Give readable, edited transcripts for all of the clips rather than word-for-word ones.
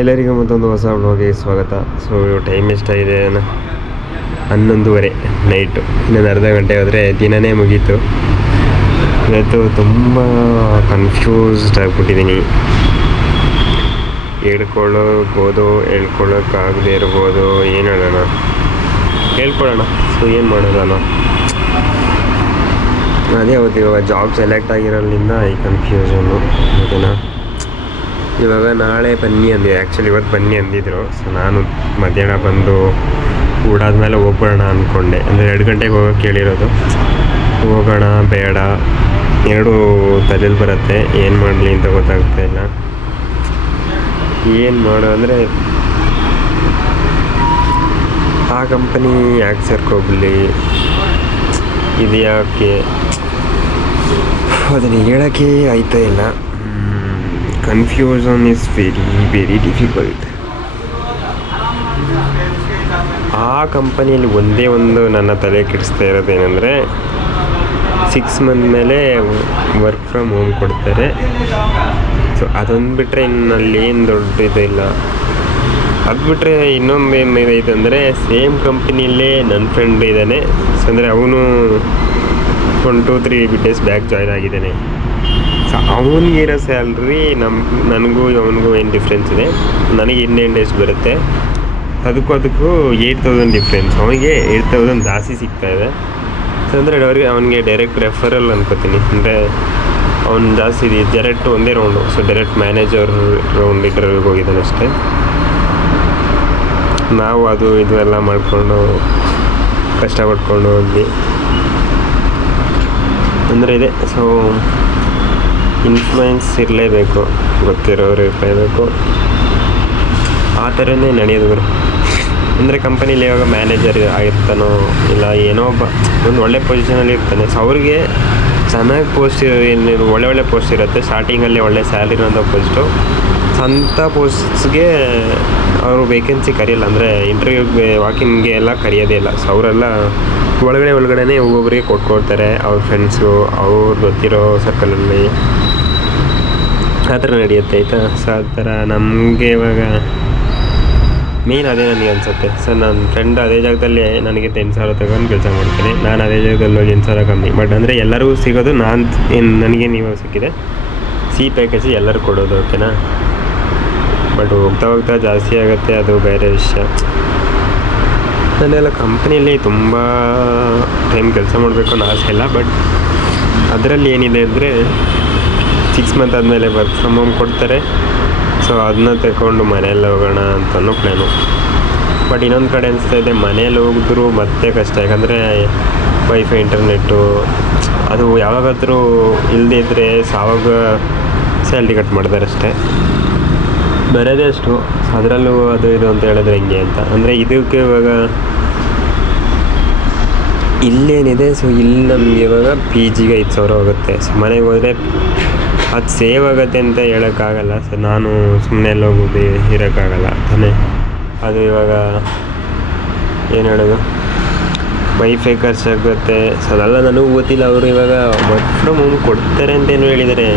ಎಲ್ಲರಿಗೂ ಮತ್ತೊಂದು ಹೊಸ ಬ್ಲಾಗ್ಗೆ ಸ್ವಾಗತ. ಸೊ ಟೈಮ್ ಎಷ್ಟಾಗಿದೆ? 11:30 ನೈಟು. ಇನ್ನೊಂದು ಅರ್ಧ ಗಂಟೆ ಹೋದರೆ ದಿನವೇ ಮುಗೀತು. ಇವತ್ತು ತುಂಬ ಕನ್ಫ್ಯೂಸ್ಡ್ ಆಗಿಬಿಟ್ಟಿದ್ದೀನಿ. ಹೇಳ್ಕೊಳ್ಳೋಬೋದು, ಹೇಳ್ಕೊಳ್ಳೋಕ್ಕಾಗದೇ ಇರ್ಬೋದು. ಏನು ಹೇಳೋಣ, ಹೇಳ್ಕೊಳ್ಳೋಣ. ಸೊ ಏನು ಮಾಡೋದಲ್ಲ, ಅದೇ ಅವತ್ತು ಇವಾಗ ಜಾಬ್ ಸೆಲೆಕ್ಟ್ ಆಗಿರೋದ್ರಿಂದ ಈ ಕನ್ಫ್ಯೂಷನ್ನು. ಓಕೆನಾ, ಇವಾಗ ನಾಳೆ ಬನ್ನಿ ಅಂದಿದೆ. ಆ್ಯಕ್ಚುಲಿ ಇವತ್ತು ಬನ್ನಿ ಅಂದಿದ್ರು. ಸೊ ನಾನು ಮಧ್ಯಾಹ್ನ ಬಂದು ಊಡಾದ್ಮೇಲೆ ಹೋಗ್ಬಿಡೋಣ ಅಂದ್ಕೊಂಡೆ. ಅಂದರೆ 2 ಗಂಟೆಗೆ ಹೋಗೋಕ್ಕೆ ಕೇಳಿರೋದು. ಹೋಗೋಣ ಬೇಡ ಎರಡೂ ತಲೆಯಲ್ಲಿ ಬರುತ್ತೆ. ಏನು ಮಾಡಲಿ ಅಂತ ಗೊತ್ತಾಗ್ತಾ ಇಲ್ಲ. ಏನು ಮಾಡೋ ಅಂದರೆ ಆ ಕಂಪನಿ ಯಾಕೆ ಸೇರ್ಕೋಗ್ಲಿ, ಇದು ಯಾಕೆ, ಅದನ್ನು ಹೇಳೋಕ್ಕೆ ಆಯ್ತಾ ಇಲ್ಲ. Confusion is very difficult. ಆ ಕಂಪನಿಯಲ್ಲಿ ಒಂದೇ ಒಂದು ನನ್ನ ತಲೆ ಕೆಡಿಸ್ತಾ ಇರೋದೇನೆಂದರೆ 6 ಮಂತ್ ಮೇಲೆ ವರ್ಕ್ ಫ್ರಮ್ ಹೋಮ್ ಕೊಡ್ತಾರೆ. ಸೊ ಅದೊಂದು ಬಿಟ್ಟರೆ ಇನ್ನಲ್ಲಿ ಏನು ದೊಡ್ಡ ಇದಿಲ್ಲ. ಅದು ಬಿಟ್ಟರೆ ಇನ್ನೊಂದು ಏನಿದೆ ಅಂದರೆ ಸೇಮ್ ಕಂಪ್ನಿಯಲ್ಲೇ ನನ್ನ ಫ್ರೆಂಡ್ ಇದ್ದಾನೆ. ಸೊ ಅಂದರೆ ಅವನು 1-2-3 ಡೇಸ್ ಬ್ಯಾಕ್ ಜಾಯ್ನ್ ಆಗಿದ್ದಾನೆ. ಸೊ ಅವನಿಗಿರೋ ಸ್ಯಾಲ್ರಿ ನನಗೂ ಅವನಿಗೂ ಏನು ಡಿಫ್ರೆನ್ಸ್ ಇದೆ. ನನಗೆ ಇನ್ನೇನು ಡೇಸ್ ಬರುತ್ತೆ, ಅದಕ್ಕೂ 8,000 ಡಿಫ್ರೆನ್ಸ್. ಅವನಿಗೆ 8,000 ಜಾಸ್ತಿ ಸಿಗ್ತಾಯಿದೆ. ಸೊ ಅಂದರೆ ಅವನಿಗೆ ಡೈರೆಕ್ಟ್ ರೆಫರಲ್ ಅನ್ಕೋತೀನಿ. ಅಂದರೆ ಅವ್ನು ಜಾಸ್ತಿ ಡೈರೆಕ್ಟ್ ಒಂದೇ round. So direct manager round ಇಂಟರ್ವ್ಯೂಗೆ ಹೋಗಿದ್ದಾನೆ ಅಷ್ಟೇ. ನಾವು ಅದು ಇದು ಎಲ್ಲ ಮಾಡಿಕೊಂಡು ಕಷ್ಟಪಟ್ಕೊಂಡು ಹೋದ್ವಿ ಅಂದರೆ ಇದೆ. ಸೊ ಇನ್ಫ್ಲೂಯೆನ್ಸ್ ಇರಲೇಬೇಕು, ಗೊತ್ತಿರೋರು ಇರಲೇಬೇಕು. ಆ ಥರನೇ ನಡೆಯೋದು ಗುರು. ಅಂದರೆ ಕಂಪನಿಲಿ ಇವಾಗ ಮ್ಯಾನೇಜರ್ ಆಗಿರ್ತಾನೋ ಇಲ್ಲ ಏನೋ ಒಂದು ಒಳ್ಳೆ ಪೊಸಿಷನಲ್ಲಿ ಇರ್ತಾನೆ. ಸೊ ಅವ್ರಿಗೆ ಚೆನ್ನಾಗಿ ಪೋಸ್ಟ್ ಏನು ಒಳ್ಳೆ ಪೋಸ್ಟ್ ಇರುತ್ತೆ. ಸ್ಟಾರ್ಟಿಂಗಲ್ಲಿ ಒಳ್ಳೆ ಸ್ಯಾಲ್ರಿ ಇರೋಂಥ ಪೋಸ್ಟು. ಅಂಥ ಪೋಸ್ಟ್ಸ್ಗೆ ಅವರು ವೇಕೆನ್ಸಿ ಕರೆಯಲ್ಲ. ಅಂದರೆ ಇಂಟರ್ವ್ಯೂಗೆ ವಾಕಿಂಗ್ಗೆ ಎಲ್ಲ ಕರೆಯೋದೇ ಇಲ್ಲ. ಸೊ ಅವರೆಲ್ಲ ಒಳಗಡೆ ಒಬ್ಬೊಬ್ಬರಿಗೆ ಕೊಟ್ಕೊಡ್ತಾರೆ, ಅವ್ರ ಫ್ರೆಂಡ್ಸು, ಅವ್ರು ಗೊತ್ತಿರೋ ಸರ್ಕಲಲ್ಲಿ. ಆ ಥರ ನಡೆಯುತ್ತೆ ಆಯಿತಾ. ಸೊ ಆ ಥರ ನಮಗೆ ಇವಾಗ ಮೇನ್ ಅದೇ ನನಗೆ ಅನಿಸುತ್ತೆ. ಸೊ ನನ್ನ ಫ್ರೆಂಡ್ ಅದೇ ಜಾಗದಲ್ಲಿ ನನಗೆ 10,000 ತಗೊಂಡು ಕೆಲಸ ಮಾಡ್ತೀನಿ. ನಾನು ಅದೇ ಜಾಗದಲ್ಲಿ ಹೋಗಿ 8,000 ಕಮ್ಮಿ. ಬಟ್ ಅಂದರೆ ಎಲ್ಲರಿಗೂ ಸಿಗೋದು ನನಗೇನು ಇವಾಗ ಸಿಕ್ಕಿದೆ ಪ್ಯಾಕೇಜ್ ಎಲ್ಲರೂ ಕೊಡೋದು. ಓಕೆನಾ, ಬಟ್ ಹೋಗ್ತಾ ಜಾಸ್ತಿ ಆಗುತ್ತೆ, ಅದು ಬೇರೆ ವಿಷಯ. ನನ್ನೆಲ್ಲ ಕಂಪ್ನಿಯಲ್ಲಿ ತುಂಬ ಟೈಮ್ ಕೆಲಸ ಮಾಡಬೇಕು ಅನ್ನೋ ಆಸೆ ಇಲ್ಲ. ಬಟ್ ಅದರಲ್ಲಿ ಏನಿದೆ ಅಂದರೆ 6 ಮಂತ್ ಆದಮೇಲೆ ವರ್ಕ್ ಫ್ರಮ್ ಹೋಮ್ ಕೊಡ್ತಾರೆ. ಸೊ ಅದನ್ನ ತಗೊಂಡು ಮನೆಯಲ್ಲಿ ಹೋಗೋಣ ಅಂತಲೂ ಪ್ಲ್ಯಾನು. ಬಟ್ ಇನ್ನೊಂದು ಕಡೆ ಅನಿಸ್ತಾ ಇದೆ, ಮನೇಲಿ ಹೋಗಿದ್ರು ಮತ್ತೆ ಕಷ್ಟ. ಯಾಕಂದರೆ ವೈಫೈ ಇಂಟರ್ನೆಟ್ಟು ಅದು ಯಾವಾಗಾದರೂ ಇಲ್ಲದೇ ಇದ್ದರೆ ಆವಾಗ ಸ್ಯಾಲ್ರಿ ಕಟ್ ಮಾಡ್ತಾರೆ ಅಷ್ಟೇ, ಬರೋದೇ ಅಷ್ಟು. ಅದರಲ್ಲೂ ಅದು ಇದು ಅಂತ ಹೇಳಿದ್ರೆ ಹೆಂಗೆ ಅಂತ. ಅಂದರೆ ಇದಕ್ಕೆ ಇವಾಗ ಇಲ್ಲೇನಿದೆ. ಸೊ ಇಲ್ಲಿ ನಮಗೆ ಇವಾಗ PGಗೆ 5,000 ಹೋಗುತ್ತೆ. ಸೊ ಮನೆಗೆ ಹೋದರೆ ಅದು ಸೇವ್ ಆಗುತ್ತೆ ಅಂತ ಹೇಳೋಕ್ಕಾಗಲ್ಲ. ಸೊ ನಾನು ಸುಮ್ಮನೆ ಎಲ್ಲ ಹೋಗೋದು ಇರೋಕ್ಕಾಗಲ್ಲ ತಾನೇ. ಅದು ಇವಾಗ ಏನು ಹೇಳೋದು, ವೈಫೈ ಖರ್ಚಾಗುತ್ತೆ. ಸೊ ಅದೆಲ್ಲ ನನಗೂ ಗೊತ್ತಿಲ್ಲ. ಅವರು ಇವಾಗ ವರ್ಕ್ ಫ್ರಮ್ ಹೋಮ್ ಕೊಡ್ತಾರೆ ಅಂತೇನು ಹೇಳಿದ್ದಾರೆ.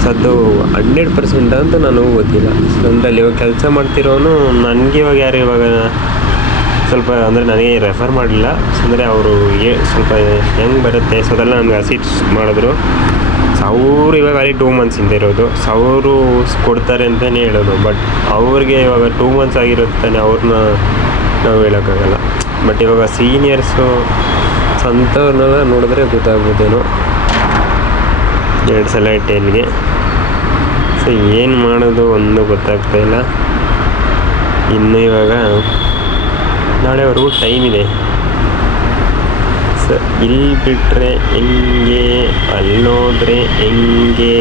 ಸೊ ಅದು 100% ಅಂತ ನನಗೂ ಗೊತ್ತಿಲ್ಲ. ಸೊ ಅದರಲ್ಲಿ ಇವಾಗ ಕೆಲಸ ಮಾಡ್ತಿರೋನು ನನಗೆ ಇವಾಗ ಯಾರು ಇವಾಗ ಸ್ವಲ್ಪ ಅಂದರೆ ನನಗೆ ರೆಫರ್ ಮಾಡಲಿಲ್ಲ. ಸೊ ಅಂದರೆ ಅವರು ಸ್ವಲ್ಪ ಹೆಂಗೆ ಬರುತ್ತೆ. ಸೊ ಅದೆಲ್ಲ ನನಗೆ ಅಸಿಸ್ಟ್ ಮಾಡಿದ್ರು. ಸೊ ಅವರು ಇವಾಗ ಅಲ್ಲಿ 2 ಮಂತ್ಸ್ ಹಿಂದೆ ಇರೋದು. ಸೊ ಅವರು ಕೊಡ್ತಾರೆ ಅಂತಲೇ ಹೇಳೋದು. ಬಟ್ ಅವ್ರಿಗೆ ಇವಾಗ 2 ಮಂತ್ಸ್ ಆಗಿರುತ್ತಾನೆ, ಅವ್ರನ್ನ ನಾವು ಹೇಳೋಕ್ಕಾಗಲ್ಲ. ಬಟ್ ಇವಾಗ ಸೀನಿಯರ್ಸು ಅಂಥವ್ರನ್ನೆಲ್ಲ ನೋಡಿದ್ರೆ ಗೊತ್ತಾಗ್ಬೋದೇನೋ 2 ಸಲ ಟೈಲ್ಗೆ. ಸೊ ಏನು ಮಾಡೋದು ಒಂದು ಗೊತ್ತಾಗ್ತಾಯಿಲ್ಲ. ಇನ್ನು ಇವಾಗ ನಾಳೆವರೆಗೂ ಟೈಮ್ ಇದೆ. ಸೊ ಇಲ್ಲಿ ಬಿಟ್ಟರೆ ಹೆಂಗೆ, ಅಲ್ಲೋದ್ರೆ ಹೆಂಗೆ,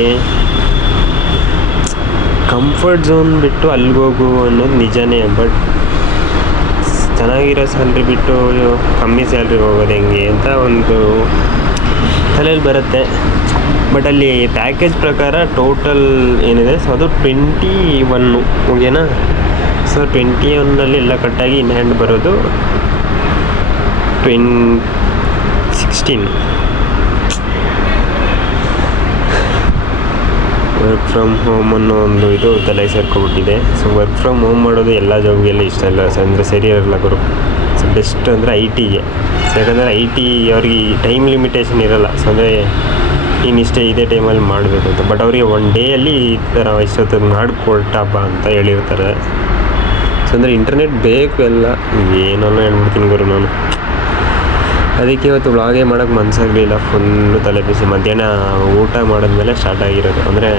ಕಂಫರ್ಟ್ ಝೋನ್ ಬಿಟ್ಟು ಅಲ್ಲಿಗೋಗು ಅನ್ನೋದು ನಿಜನೇ. ಬಟ್ ಚೆನ್ನಾಗಿರೋ ಸ್ಯಾಲ್ರಿ ಬಿಟ್ಟು ಕಮ್ಮಿ ಸ್ಯಾಲ್ರಿಗೆ ಹೋಗೋದು ಹೆಂಗೆ ಅಂತ ಒಂದು ತಲೆಯಲ್ಲಿ ಬರುತ್ತೆ. ಬಟ್ ಅಲ್ಲಿ ಪ್ಯಾಕೇಜ್ ಪ್ರಕಾರ ಟೋಟಲ್ ಏನಿದೆ, ಸೊ ಅದು 21. ಓಕೆನಾ. ಸೊ 21ನಲ್ಲಿ ಎಲ್ಲ ಕಟ್ಟಾಗಿ ಇನ್ ಹ್ಯಾಂಡ್ ಬರೋದು 16. ವರ್ಕ್ ಫ್ರಮ್ ಹೋಮ್ ಅನ್ನೋ ಒಂದು ಇದು ತಲೆ ಸೇರ್ಕೊಬಿಟ್ಟಿದೆ. ಸೊ ವರ್ಕ್ ಫ್ರಮ್ ಹೋಮ್ ಮಾಡೋದು ಎಲ್ಲ ಜಾಬ್ಗೆಲ್ಲ ಇಷ್ಟ ಇಲ್ಲ, ಅಂದರೆ ಸರಿ ಇರಲ್ಲ ಗುರು. ಸೊ ಬೆಸ್ಟ್ ಅಂದರೆ ಐ ಟಿಗೆ. ಸೊ ಯಾಕಂದರೆ ಐ ಟಿ ಅವ್ರಿಗೆ ಟೈಮ್ ಲಿಮಿಟೇಷನ್ ಇರೋಲ್ಲ. ಸೊ ಅಂದರೆ ನೀನಿಷ್ಟೇ ಇದೇ ಟೈಮಲ್ಲಿ ಮಾಡಬೇಕು ಅಂತ. ಬಟ್ ಅವರಿಗೆ ಒನ್ ಡೇಯಲ್ಲಿ ಈ ಥರ ಇಷ್ಟೊತ್ತಿಗೆ ಮಾಡಿಕೊಟ್ಟಪ್ಪ ಅಂತ ಹೇಳಿರ್ತಾರೆ. ಸೊ ಅಂದರೆ ಇಂಟರ್ನೆಟ್ ಬೇಕು ಎಲ್ಲ, ಏನಲ್ಲ ಹೇಳ್ಬಿಡ್ತೀನಿ ಗುರು ನಾನು. ಅದಕ್ಕೆ ಇವತ್ತು ವ್ಲಾಗೇ ಮಾಡೋಕ್ಕೆ ಮನಸ್ಸಾಗಲಿಲ್ಲ. ಫುಲ್ಲು ತಲೆ ಬಿಸಿ. ಮಧ್ಯಾಹ್ನ ಊಟ ಮಾಡಿದ್ಮೇಲೆ ಸ್ಟಾರ್ಟ್ ಆಗಿರೋದು. ಅಂದರೆ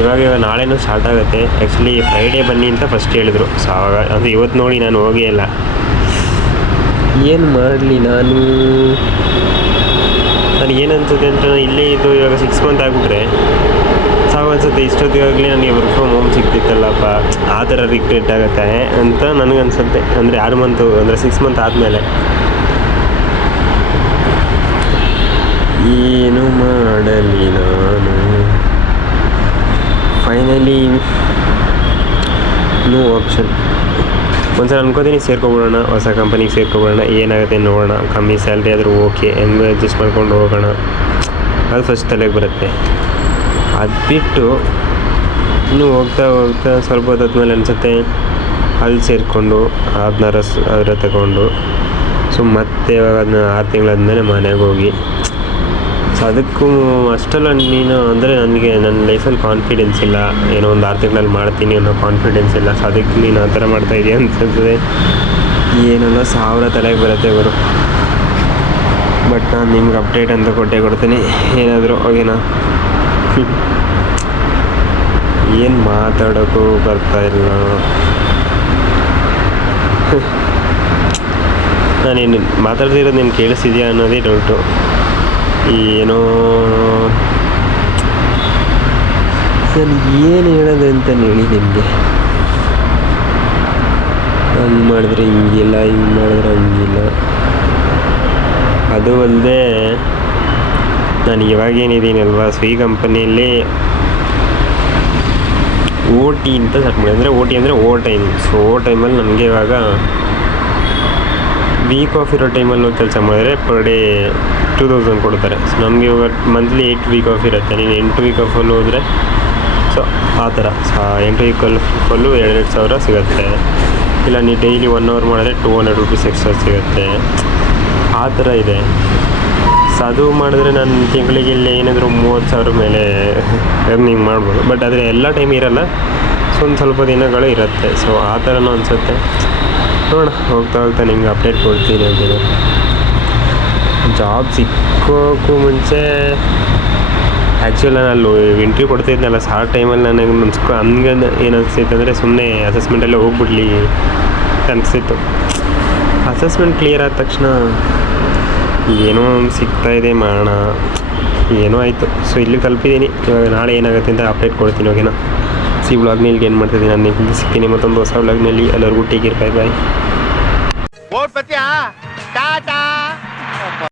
ಇವಾಗ ನಾಳೆನೂ ಸ್ಟಾರ್ಟ್ ಆಗುತ್ತೆ. ಆ್ಯಕ್ಚುಲಿ ಫ್ರೈಡೇ ಬನ್ನಿ ಅಂತ ಫಸ್ಟ್ ಹೇಳಿದರು. ಸೊ ಆವಾಗ ಅಂದರೆ ಇವತ್ತು ನೋಡಿ ನಾನು ಹೋಗೇ ಇಲ್ಲ. ಏನು ಮಾಡಲಿ ನನಗೇನನ್ಸುತ್ತೆ ಅಂತ, ಇಲ್ಲೇ ಇದು ಇವಾಗ 6 ಮಂತ್ ಆಗಿಬಿಟ್ರೆ ಸಾವು ಅನ್ಸುತ್ತೆ. ಇಷ್ಟೊತ್ತಿಗಾಗಲೇ ನನಗೆ ವರ್ಕ್ ಫ್ರಮ್ ಹೋಮ್ ಸಿಗ್ತಿತ್ತಲ್ಲಪ್ಪ, ಆ ಥರ ರಿಗ್ರೆಟ್ ಆಗುತ್ತೆ ಅಂತ ನನಗನ್ಸುತ್ತೆ. ಅಂದರೆ 6 ಮಂತು ಅಂದರೆ 6 ಮಂತ್ ಆದಮೇಲೆ ಏನು ಮಾಡಲಿ ನಾನು. Finally no option. ಒಂದ್ಸಲ ಅನ್ಕೋತೀನಿ ಸೇರ್ಕೊಬಿಡೋಣ, ಹೊಸ ಕಂಪನಿಗೆ ಸೇರ್ಕೊಬಿಡೋಣ, ಏನಾಗುತ್ತೆ ನೋಡೋಣ. ಕಮ್ಮಿ ಸ್ಯಾಲ್ರಿ ಆದರೂ ಓಕೆ, ಹೆಂಗೆ ಅಡ್ಜಸ್ಟ್ ಮಾಡ್ಕೊಂಡು ಹೋಗೋಣ, ಅದು ಫಸ್ಟ್ ತಲೆಗೆ ಬರುತ್ತೆ. ಅದು ಬಿಟ್ಟು ಇನ್ನೂ ಹೋಗ್ತಾ ಸ್ವಲ್ಪ ಹೊತ್ತಾದ್ಮೇಲೆ ಅನಿಸುತ್ತೆ ಅಲ್ಲಿ ಸೇರಿಕೊಂಡು 16,000 ತಗೊಂಡು ಸೊ ಮತ್ತೆ ಇವಾಗ ಅದನ್ನ 6 ತಿಂಗಳಾದ್ಮೇಲೆ ಮನೆಗೆ ಹೋಗಿ. ಸೊ ಅದಕ್ಕೂ ಅಷ್ಟೆಲ್ಲ ನೀನು ಅಂದರೆ ನನಗೆ ನನ್ನ ಲೈಫಲ್ಲಿ ಕಾನ್ಫಿಡೆನ್ಸ್ ಇಲ್ಲ. ಏನೋ ಒಂದು 6 ತಿಂಗಳಲ್ಲಿ ಮಾಡ್ತೀನಿ ಅನ್ನೋ ಕಾನ್ಫಿಡೆನ್ಸ್ ಇಲ್ಲ. ಸೊ ಅದಕ್ಕೆ ನೀನು ಆ ಥರ ಮಾಡ್ತಾಯಿದ್ದೀಯ ಅನ್ಸುತ್ತದೆ. ಏನೆಲ್ಲ 1000 ತಲೆಗೆ ಬರುತ್ತೆ ಇವರು. ಬಟ್ ನಾನು ನಿಮ್ಗೆ ಅಪ್ಡೇಟ್ ಅಂತ ಕೊಡ್ತೀನಿ. ಏನಾದರೂ ಓಕೆನಾ? ಏನು ಮಾತಾಡೋಕ್ಕೂ ಬರ್ತಾಯಿಲ್ಲ. ನಾನೇನು ಮಾತಾಡ್ತಿರೋದು ನೀನು ಕೇಳಿಸಿದ್ಯಾ ಅನ್ನೋದೇ ಡೌಟು. ಏನೋ ನಾನು ಏನು ಹೇಳೋದು ಅಂತ ಹೇಳಿ ನಿಮಗೆ. ಹಂಗೆ ಮಾಡಿದ್ರೆ ಹಿಂಗಿಲ್ಲ, ಹಿಂಗೆ ಮಾಡಿದ್ರೆ ಹಂಗಿಲ್ಲ. ಅದು ಅಲ್ಲದೆ ನಾನು ಇವಾಗೇನಿದ್ದೀನಲ್ವ, ಸೊ ಈ ಕಂಪನಿಯಲ್ಲಿ ಓ ಟಿ ಅಂತ ಸ್ಟಾರ್ಟ್ ಮಾಡಿ. ಅಂದರೆ ಓ ಟಿ ಅಂದರೆ ಓ ಟೈಮ್. ಸೊ ಓ ಟೈಮಲ್ಲಿ ನನಗೆ ಇವಾಗ ವೀಕ್ ಆಫ್ ಇರೋ ಟೈಮಲ್ಲಿ ಕೆಲಸ ಮಾಡಿದ್ರೆ ಪರ್ ಡೇ 2000 ಕೊಡ್ತಾರೆ. ಸೊ ನಮಗೆ ಇವಾಗ ಮಂತ್ಲಿ 8 ವೀಕ್ ಆಫ್ ಇರುತ್ತೆ. ನೀನು 8 ವೀಕ್ ಆಫಲ್ಲಿ ಹೋದರೆ ಸೊ ಆ ಥರ 8 ವೀಕಲ್ಲಿ ಫುಲ್ಲು 2,000 ಸಿಗುತ್ತೆ. ಇಲ್ಲ ನೀವು ಡೈಲಿ 1 ಅವರ್ ಮಾಡಿದ್ರೆ 200 ರೂಪೀಸ್ ಎಕ್ಸ್ಟ್ರಾ ಸಿಗುತ್ತೆ. ಆ ಥರ ಇದೆ. ಸೊ ಅದು ಮಾಡಿದ್ರೆ ನಾನು ತಿಂಗಳಿಗೆ ಇಲ್ಲಿ ಏನಾದರೂ 30,000 ಮೇಲೆ ಅರ್ನಿಂಗ್ ಮಾಡ್ಬೋದು. ಬಟ್ ಆದರೆ ಎಲ್ಲ ಟೈಮ್ ಇರೋಲ್ಲ, ಸೊ ಒಂದು ಸ್ವಲ್ಪ ದಿನಗಳು ಇರುತ್ತೆ. ಸೊ ಆ ಥರನೂ ಅನಿಸುತ್ತೆ. ನೋಡೋಣ, ಹೋಗ್ತಾ ನಿಮ್ಗೆ ಅಪ್ಡೇಟ್ ಕೊಡ್ತೀನಿ ಅಂತ. ಜಾಬ್ ಸಿಕ್ಕೋಕ್ಕೂ ಮುಂಚೆ ಆ್ಯಕ್ಚುಲಿ ನಾನು ಅಲ್ಲಿ ಇಂಟ್ರ್ಯೂ ಕೊಡ್ತಿದ್ನಲ್ಲ, ಸೊ ಆ ಟೈಮಲ್ಲಿ ನನಗೆ ಹಂಗೆ ಏನು ಅನಿಸ್ತಿತ್ತು ಅಂದರೆ ಸುಮ್ಮನೆ ಅಸೆಸ್ಮೆಂಟಲ್ಲೇ ಹೋಗ್ಬಿಡ್ಲಿ ಅನಿಸ್ತಿತ್ತು. ಅಸೆಸ್ಮೆಂಟ್ ಕ್ಲಿಯರ್ ಆದ ತಕ್ಷಣ ಏನೋ ಸಿಗ್ತಾಯಿದೆ ಮಾಡೋಣ, ಏನೋ ಆಯಿತು. ಸೊ ಇಲ್ಲಿ ತಲುಪಿದ್ದೀನಿ. ಇವಾಗ ನಾಳೆ ಏನಾಗುತ್ತೆ ಅಂತ ಅಪ್ಡೇಟ್ ಕೊಡ್ತೀನಿ ಓಕೆನಾ? ಸಿ ವ್ಲಾಗ್ನ ಇಲ್ಲಿಗೆ ಏನು ಮಾಡ್ತಿದ್ದೀನಿ, ನಾನು ಸಿಗ್ತೀನಿ ಮತ್ತೊಂದು ಹೊಸ ವ್ಲಾಗ್ನಲ್ಲಿ. ಎಲ್ಲರಿಗೂ ಟೇಕ್ ಕೇರ್, ಬಾಯ್.